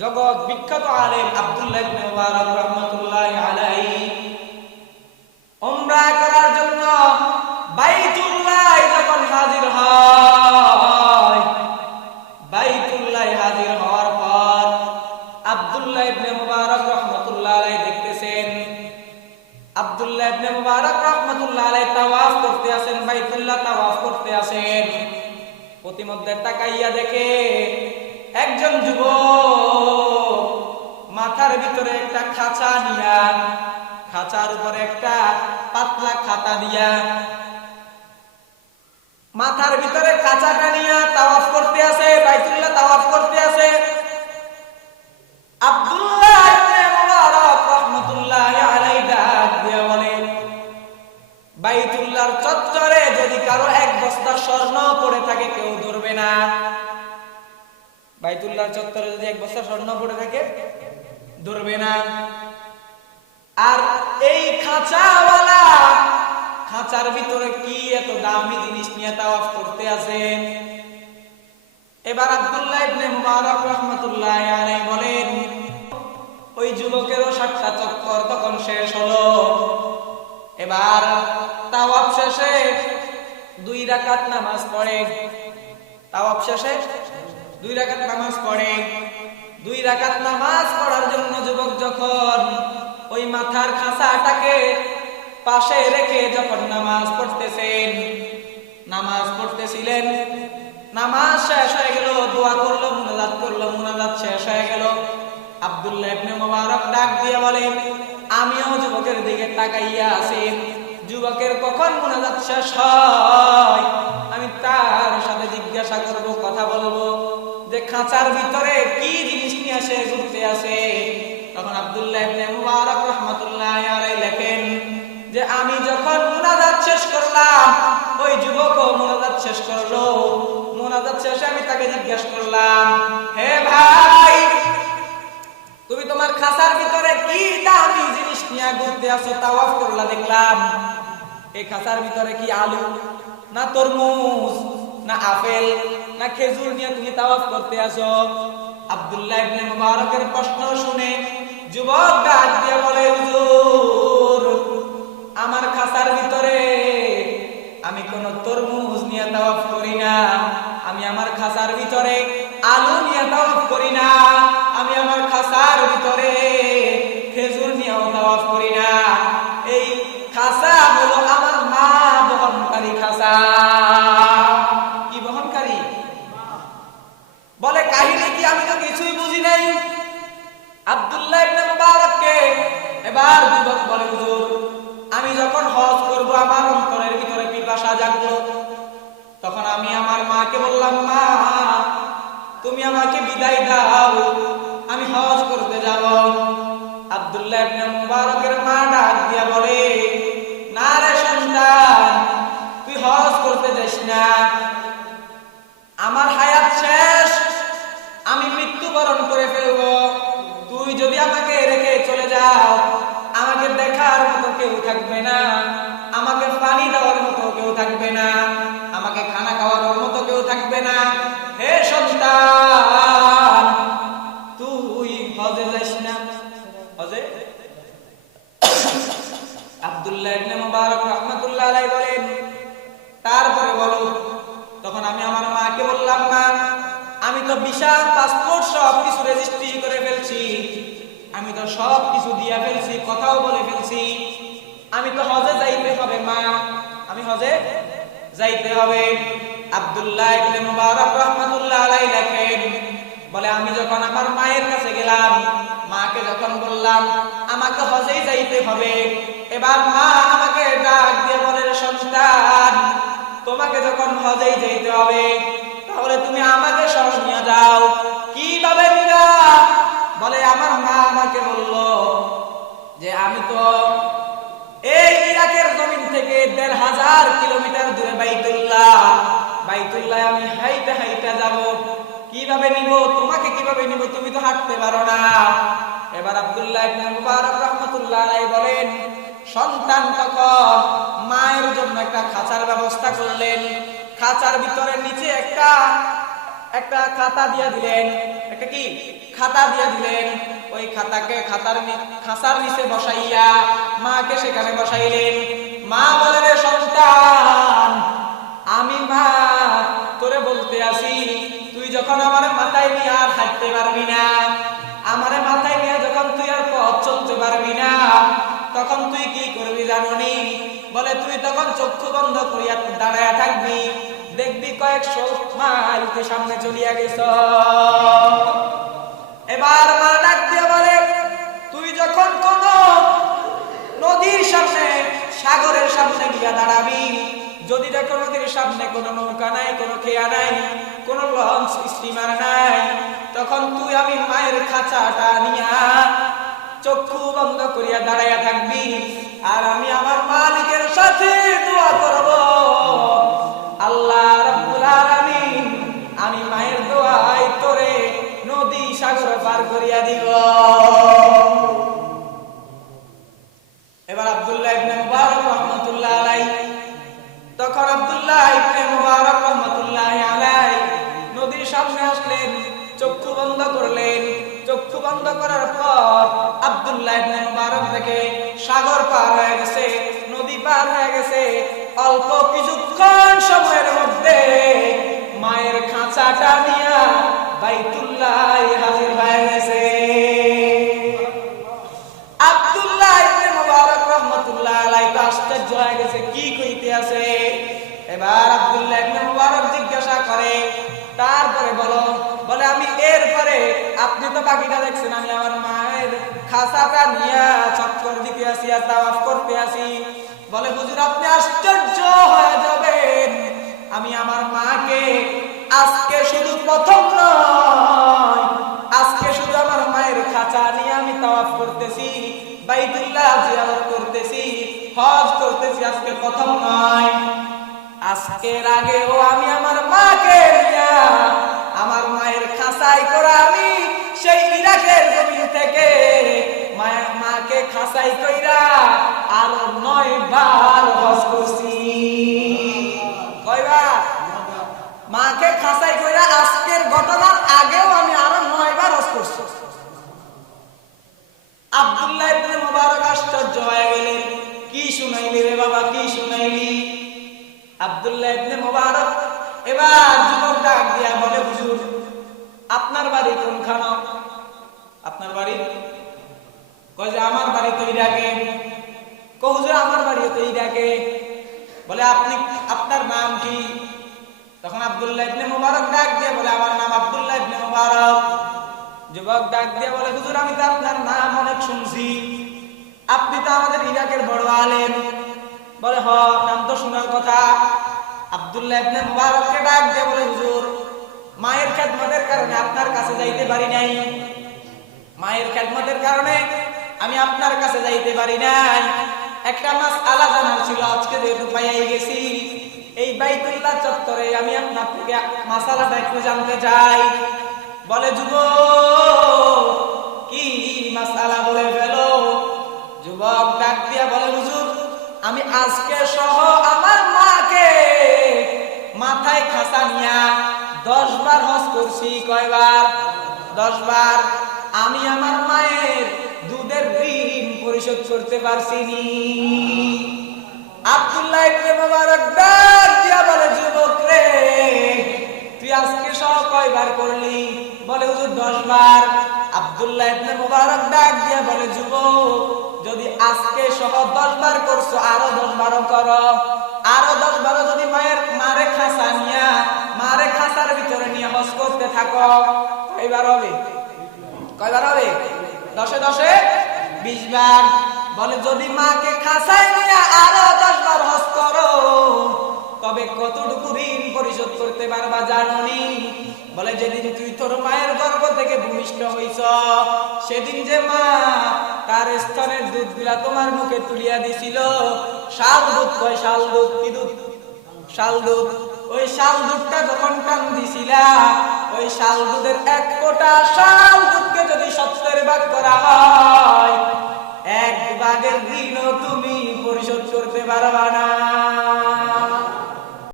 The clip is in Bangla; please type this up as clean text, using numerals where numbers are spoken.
জগৎ বিখ্যাত আলেম আব্দুল্লাহ ইবনে মুবারক রাহমাতুল্লাহি আলাইহি উমরা করার জন্য বাইতুল্লাহ যখন হাজির হয়, বাইতুল্লাহ হাজির হওয়ার পর আব্দুল্লাহ ইবনে মুবারক রাহমাতুল্লাহি আলাইহি দেখতেছেন আব্দুল্লাহ ইবনে মুবারক রাহমাতুল্লাহি আলাইহি তাওয়াফ করতে আছেন, বাইতুল্লাহ তাওয়াফ করতে আছেন। প্রতিমধ্যে তাকাইয়া দেখে একজন যুবক মাথার ভিতরে একটা খাঁচা নিয়া, খাঁচার উপরে একটা পাতলা খাতা দিয়া, মাথার ভিতরে খাঁচাটা নিয়া তাওয়াফ করতে আছে, বাইতুল্লাহ তাওয়াফ করতে আছে। আব্দুল্লাহ ইবনে মুবারক রাহমাতুল্লাহি আলাইহি ডাক দিয়া বলেন, বাইতুল্লাহর চত্বরে যদি কারো এক বস্তা স্বর্ণ পড়ে থাকে কেউ ধরবে না। বাইতুল্লাহর চত্বরে যদি এক বস্তা স্বর্ণ পড়ে থাকে ধরবে না। আর এই খাঁচাওয়ালা খাঁচার ভিতরে কি এত দামি জিনিস নিয়ে তাওয়াফ করতে আছেন। এবার আব্দুল্লাহ ইবনে মুবারক রাহমাতুল্লাহি আলাইহি বলেন, ওই যুবকেরও 7টা চক্কর তখন শেষ হলো। এবার তাওয়াফ শেষে 2 রাকাত নামাজ পড়ে, তাওয়াফ শেষে 2 রাকাত নামাজ পড়ে। 2 রাকাত নামাজ পড়ার জন্য যুবক যখন ওই মাথার খাঁচাটাকে পাশে রেখে যখন নামাজ পড়তেছেন, নামাজ পড়তেছিলেন, নামাজ শেষ হয়ে গেল, দোয়া করলো, মুনাজাত করলো, মুনাজাত শেষ হয়ে গেল। আব্দুল্লাহ ইবনে মুবারক ডাক দিয়ে বলেন, আমিও যুবকের দিকে তাকাইয়া আছি, যুবকের কখন মুনাজাত শেষ হয় আমি তার সাথে জিজ্ঞাসা করব, কথা বলবো যে খাঁচার ভিতরে কি জিনিস নিয়ে সে ঘুরতে আছে। তখন আব্দুল্লাহ ইবনে মুবারক রাহমাতুল্লাহি আলাইহি লেখেন যে আমি যখন মুনাজাত শেষ করলাম, ওই যুবকও মুনাজাত শেষ করলো। মুনাজাত শেষে আমি তাকে জিজ্ঞাসা করলাম, হে ভাই, তুমি তোমার খাঁচার ভিতরে কি দামি জিনিস নিয়ে ঘুরতে আছো, তাওয়াফ করলা দেখলাম। এই খাঁচার ভিতরে কি আলু না তরমুজ না আপেল না খেজুর নিয়ে তুমি তাওয়াফ করতে আছো? আব্দুল্লাহ ইবনে মুবারকের প্রশ্ন শুনে যুবক ডাক দিয়ে বলে, হুজুর, আমার খাঁচার ভিতরে আমি কোন তরমুজ নিয়ে তাওয়াফ করি না, আমি আমার খাঁচার ভিতরে আলু নিয়ে তাওয়াফ করি না, আমি আমার খাঁচার ভিতরে খেজুর নিয়েও তাওয়াফ করি না। এই খাঁচা হলো আমার মা বহনকারী খাঁচা। কি বহনকারী? বলে কাহিনী কি? আমি তো কিছুই বুঝি নাই। আব্দুল্লাহ ইবনে মুবারককে এবার যুবক বলে, হুজুর, আমি যখন হজ করব আমার অন্তরের ভিতরে পিপাসা জাগলো, তখন আমি আমার মাকে বললাম, মা, তুমি আমাকে বিদায় দাও, আমি হজ করতে যাব। আব্দুল্লাহ ইবনে মুবারকের মা ডাক দিয়া বলে, না রে সন্তান, তুই হজ করতে যাস না, আমার হায়াত শেষ, আমি মৃত্যুবরণ করে ফেলব। তুই যদি আমাকে রেখে চলে যাও, আমাকে দেখার মতো কেউ থাকবে না, আমাকে পানি দেওয়ার মতো কেউ থাকবে না, আমাকে খানা খাওয়ানোর মতো কেউ থাকবে না। হে সন্তান, তুই হজে যাস না। হজে আব্দুল্লাহ ইবনে মুবারক রাহমাতুল্লাহি আলাইহি বলেন, তারপরে বলো। তখন আমি আমার মাকে বললাম, মা, আমি তো বিশাল পাসপোর্ট সব কিছু রেজিস্ট্রি করে ফেলছি, আমি তো সব কিছু দিয়া ফেলছি, কথাও বলে ফেলছি, আমি তো হজে যাইতে হবে মা, আমি হজে যাইতে হবে। আব্দুল্লাহ ইবনে মুবারক রাহমাতুল্লাহি আলাইহি লেখেন, বলে আমি যখন আমার মায়ের কাছে গেলাম, মাকে যখন বললাম আমাকে হজেই যাইতে হবে, এবার মা আমাকে ডাক দিয়ে বলে, সন্তান, তোমাকে যখন হজেই যাইতে হবে তাহলে তুমি আমাকে সহ নিয়ে যাও। কিভাবে নিবা? বলে আমার মা আমাকে বলল যে আমি তো এই ইরাকের জমিন থেকে ১৫০০ কিলোমিটার দূরে বাইতুল্লাহ, বাইতুল্লাহ আমি হাইটা হাইটা যাব, কিভাবে নিব? তোমাকে কিভাবে নিব? তুমি তো হাঁটতে পারো না। এবার আব্দুল্লাহ ইবনে মুবারক রাহমাতুল্লাহি আলাইহি বলেন, সন্তান তখন মায়ের জন্য একটা খাঁচার ব্যবস্থা করলেন। খাঁচার ভিতরে নিচে একটা একটা খাতা দিয়া দিলেন, একটা কি খাতা দিয়া দিলেন। ওই খাতাকে খাঁচার নিচে বসাইয়া মাকে সেখানে বসাইলেন। মা বলে, রে সন্তান, আমি মা তোরে বলতে আসি, তুই যখন আমার মাথায় নিয়ে আর হাঁটতে পারবি না, আমারে মাথায় নিয়ে যখন তুই আর পথ চলতে পারবি না, তখন তুই কি করবি জানোনি? বলে, তুই তখন চক্ষু বন্ধ করিয়া দাঁড়ায় থাকবি, দেখবি কয়েকশো মাইল তুই সামনে চলিয়া গেছ। এবার মা ডাক দিয়ে বলে, তুই যখন কোন নদীর সামনে, সাগরের সামনে গিয়া দাঁড়াবি, যদি দেখো নদীর সামনে কোনো নৌকা নাই, কোনো খেয়া নাই, কোনো লঞ্চ স্টিমার নাই, তখন তুই আমি মায়ের খাঁচাটা নিয়া চক্ষু বন্ধ করিয়া দাঁড়াইয়া থাকবি, আর আমি আমার মালিকের সাথে দোয়া করব, আল্লাহ রাব্বুল আলামিন আমি মায়ের দোয়ায় তোরে নদী সাগর পার করিয়া দিব। এবার আব্দুল্লাহ ইবনে মুবারক রাহমাতুল্লাহ আলাইহি, তখন আব্দুল্লাহ ইবনে মুবারক রাহমাতুল্লাহ আলাইহি নদীর সামনে আসলেন, চক্ষু বন্ধ করলেন। চক্ষু বন্ধ করার পর আব্দুল্লাহ ইবনে মুবারক দেখে সাগর পার হয়ে গেছে, নদী পার হয়ে গেছে। অল্প কিছুক্ষণ সময়ের মধ্যে মায়ের খাঁচাটা নিয়ে বাইতুল্লাহ হাজির হয়ে গেছে। আব্দুল্লাহ ইবনে মুবারক রাহমাতুল্লাহ আলাইহি আশ্চর্য হয়ে গেছে, কি কইতে আছে। এবার আব্দুল্লাহ ইবনে মুবারক জিজ্ঞাসা করে, তারপরে বলে আমি এরপরে, আপনি তো বাকিটা দেখছেন, আমি আমার মায়ের খাঁচাটা নিয়ে চক্কর দিতে আসি আর তাওয়াফ করতে আসি। বলে, হুজুর আপনি আশ্চর্য হয়ে যাবেন, আমি আমার মাকে আজকে শুধু প্রথম নয়, আজকে শুধু আমার মায়ের খাঁচা নিয়ে আমি তাওয়াফ করতেছি, বাইতুল্লাহ জিয়ারত করতেছি, হজ করতেছি, আজকে প্রথম নয়, আজকের আগেও আমি আমার মাকে নিয়ে আমার মায়ের খাঁচাই করে আমি সেই ইরাকের জমিন থেকে মাকে খাঁচাই কইরা আরো 9 বার হজ করছি। কয়বার? মাকে খাঁচাই কইরা আজকের ঘটনার আগেও আমি আরো 9 বার হজ করছি। আব্দুল্লাহ ইবনে মুবারক আশ্চর্য হয়ে গেলেন, কি শুনাইলি রে বাবা, কি শুনাইলি? আব্দুল্লাহ ইবনে মুবারক এবার যুবক ডাক দিয়া বলে, হুজুর আপনার বাড়ি কোনখানে? আপনার বাড়ি? কয় যে আমার বাড়ি তো ইরাকে। কয় হুজুর আমার বাড়ি তো ইরাকে। বলে, আপনার নাম কি? তখন আব্দুল্লাহ ইবনে মুবারক ডাক দিয়ে বলে, আমার নাম আব্দুল্লাহ ইবনে মুবারক। যুবক ডাক দিয়ে বলে, হুজুর আমি তো আপনার নাম অনেক শুনছি, আপনি তো আমাদের ইরাকের বড় আলেম। বলে, হ নাম তো শোনার কথা। আব্দুল্লাহ ইবনে মুবারককে ডাক দিয়ে বলে, হুজুর মায়ের খেদমতের কারণে আপনার কাছে যাইতে পারি নাই, মায়ের খেদমতের কারণে আমি আপনার কাছে যাইতে পারি নাই। একটা মাসআলা জানার ছিল, আজকে যেহেতু পাইয়াই গেছি, এই বাইতুল্লাহ চত্বরে আমি আপনার থেকে মাসআলাটা একটু জানতে চাই। বলে, যুবক কি মাসআলা বলে ফেলো। যুবক ডাক দিয়া বলে, হুজুর আমি আজকে সহ আমার মাকে মাথায় খাঁচা নিয়া 10 বার হজ করছি। কয়বার? 10 বার। আমি আমার মায়ের দুধের ঋণ পরিশোধ করতে পারছি নি। আব্দুল্লাহ ইবনে মুবারক ডাক দিয়া বলে, যুবক রে তুই আজকে সহ কয়বার করলি? বলে, হুজুর 10 বার। আব্দুল্লাহ ইবনে মুবারক ডাক দিয়া বলে, যুবক যদি আজকে সহ 10 বার করছো, আরো 10 বারও করো, আরো 10 বারও যদি মারে খাঁচা নিয়া মারে খাঁচার ভিতরে নিয়ে হজ করতে থাকো, কয়বার হবে? কয়বার হবে? 10 10 20 বার। বলে, যদি মাকে খাঁচায় নিয়ে আরো 10 বার হজ করো, তবে কতটুকু ঋণ পরিশোধ করতে পারবা জানোনি? বলে, যেদিন তুই তোর মায়ের গর্ভ থেকে ভূমিষ্ঠ হইছ, সেদিন যে মা তার স্তনের দুধ গুলা তোমার মুখে তুলিয়া দিছিল, শাল দুধ। কয় শাল দুধ? কি দুধ? শাল দুধ। ওই শাল দুধটা যখন টান দিছিলা, ওই শাল দুধের 1 ফোঁটা শাল দুধকে যদি 70 ভাগ করা হয়, 1 ভাগের ঋণও তুমি পরিশোধ করতে পারবা না।